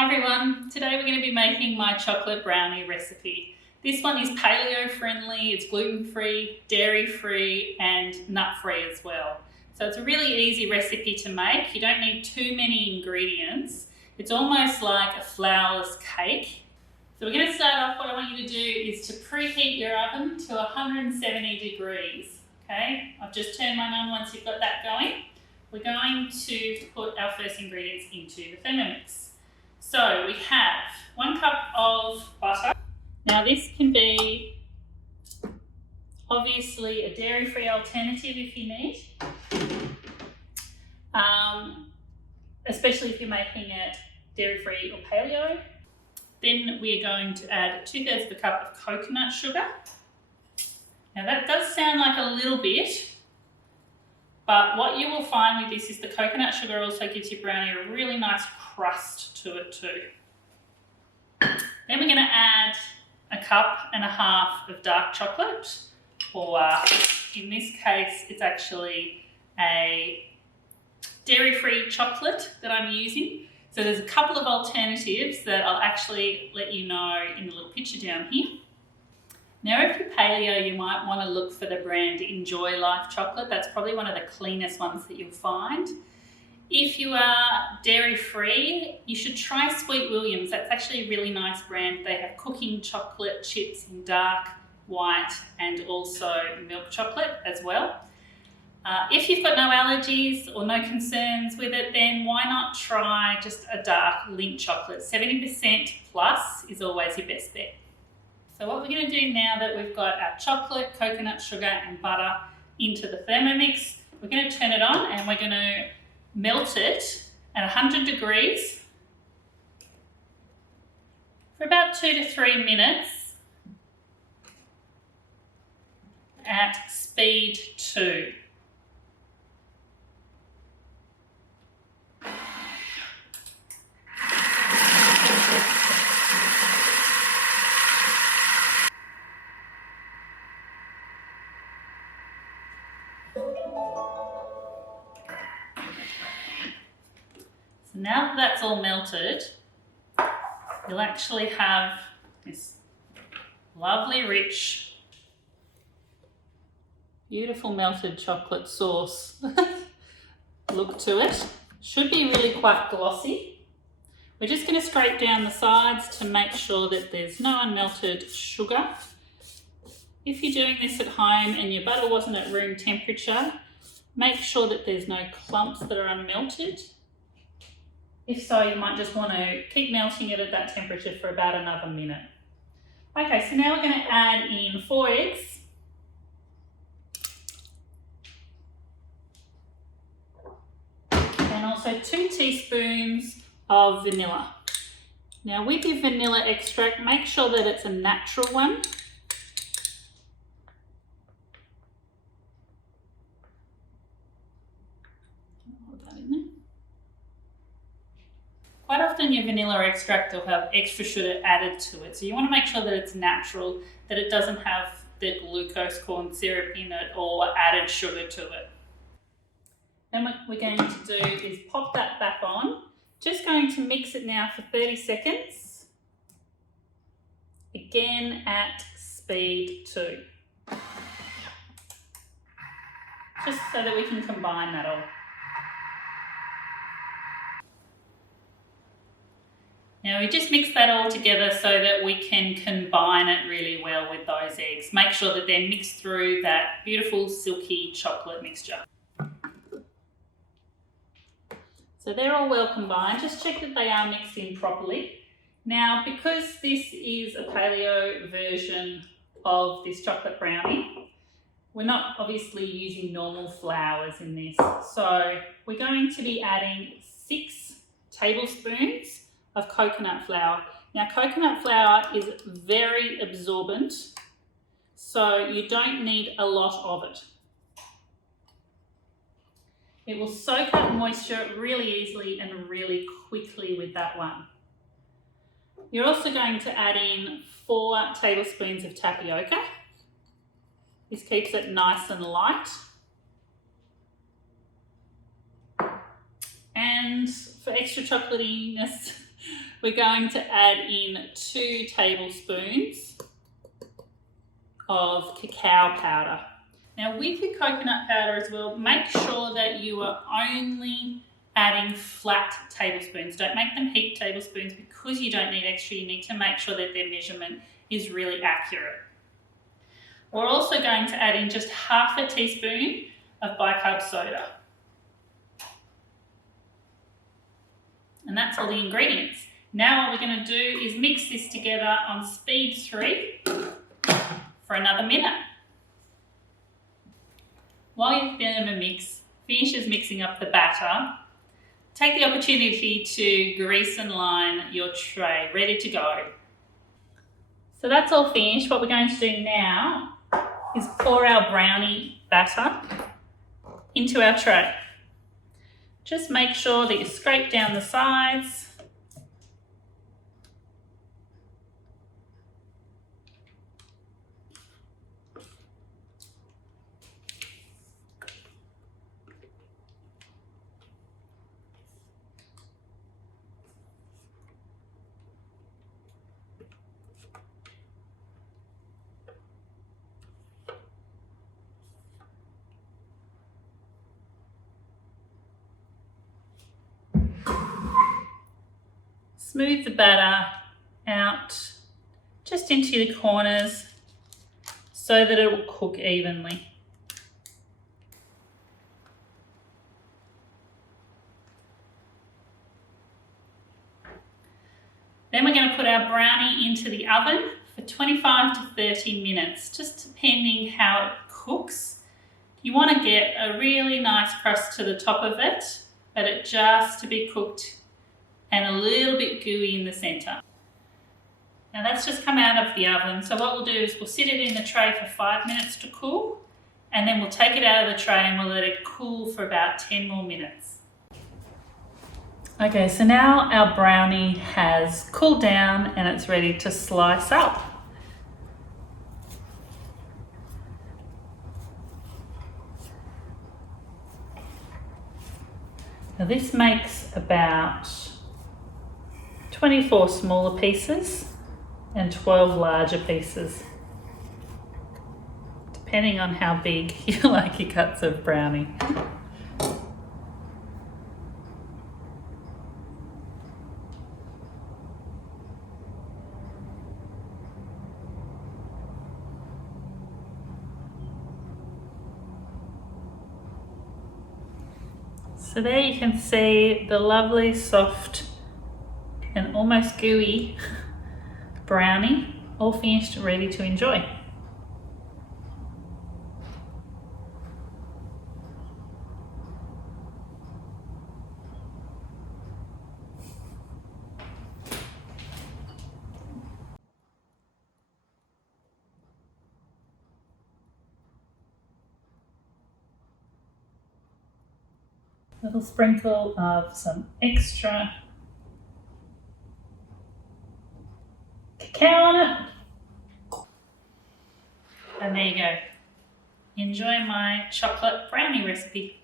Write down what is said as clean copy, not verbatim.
Hi everyone, today we're going to be making my chocolate brownie recipe. This one is paleo friendly, it's gluten-free, dairy-free and nut-free as well. So it's a really easy recipe to make. You don't need too many ingredients. It's almost like a flourless cake. So we're going to start off, what I want you to do is to preheat your oven to 170 degrees. Okay, I've just turned mine on. Once you've got that going, we're going to put our first ingredients into the Thermomix. So we have 1 cup of butter. Now this can be obviously a dairy-free alternative if you need, especially if you're making it dairy-free or paleo. Then we are going to add 2/3 of a cup of coconut sugar. Now that does sound like a little bit, but what you will find with this is the coconut sugar also gives your brownie a really nice crust to it too. Then we're going to add 1.5 cups of dark chocolate, or in this case it's actually a dairy-free chocolate that I'm using. So there's a couple of alternatives that I'll actually let you know in the little picture down here. Now if you're paleo, you might want to look for the brand Enjoy Life chocolate. That's probably one of the cleanest ones that you'll find. If you are dairy-free, you should try Sweet Williams. That's actually a really nice brand. They have cooking chocolate chips in dark, white, and also milk chocolate as well. If you've got no allergies or no concerns with it, then why not try just a dark Lindt chocolate? 70% plus is always your best bet. So what we're going to do now that we've got our chocolate, coconut sugar and butter into the Thermomix, we're going to turn it on and we're going to melt it at 100 degrees for about 2 to 3 minutes at speed 2. So now that that's all melted, you'll actually have this lovely, rich, beautiful melted chocolate sauce look to it. Should be really quite glossy. We're just going to scrape down the sides to make sure that there's no unmelted sugar. If you're doing this at home and your butter wasn't at room temperature, make sure that there's no clumps that are unmelted. If so, you might just want to keep melting it at that temperature for about another minute. Okay, so now we're going to add in 4 eggs. And also 2 teaspoons of vanilla. Now with your vanilla extract, make sure that it's a natural one. Quite often your vanilla extract will have extra sugar added to it, so you want to make sure that it's natural, that it doesn't have the glucose corn syrup in it or added sugar to it. Then what we're going to do is pop that back on. Just going to mix it now for 30 seconds. Again at speed 2. Just so that we can combine that all. Now we just mix that all together so that we can combine it really well with those eggs. Make sure that they're mixed through that beautiful silky chocolate mixture. So they're all well combined. Just check that they are mixed in properly. Now because this is a paleo version of this chocolate brownie, we're not obviously using normal flours in this. So we're going to be adding 6 tablespoons of coconut flour. Now coconut flour is very absorbent, so you don't need a lot of it. It will soak up moisture really easily and really quickly with that one. You're also going to add in 4 tablespoons of tapioca. This keeps it nice and light. And for extra chocolatiness, we're going to add in 2 tablespoons of cacao powder. Now with your coconut powder as well, make sure that you are only adding flat tablespoons. Don't make them heaped tablespoons because you don't need extra. You need to make sure that their measurement is really accurate. We're also going to add in just half a teaspoon of bicarb soda. And that's all the ingredients. Now what we're going to do is mix this together on speed 3 for another minute. While your Thermomix finishes mixing up the batter, take the opportunity to grease and line your tray, ready to go. So that's all finished. What we're going to do now is pour our brownie batter into our tray. Just make sure that you scrape down the sides. Smooth the batter out just into the corners so that it will cook evenly. Then we're going to put our brownie into the oven for 25 to 30 minutes, just depending how it cooks. You want to get a really nice crust to the top of it, but it just to be cooked and a little bit gooey in the centre. Now that's just come out of the oven, so what we'll do is we'll sit it in the tray for 5 minutes to cool, and then we'll take it out of the tray and we'll let it cool for about 10 more minutes. Okay, so now our brownie has cooled down and it's ready to slice up. Now this makes about 24 smaller pieces and 12 larger pieces, depending on how big you like your cuts of brownie. So there you can see the lovely, soft and almost gooey brownie, all finished, ready to enjoy. Little sprinkle of some extra cacao on it. And there you go. Enjoy my chocolate brownie recipe.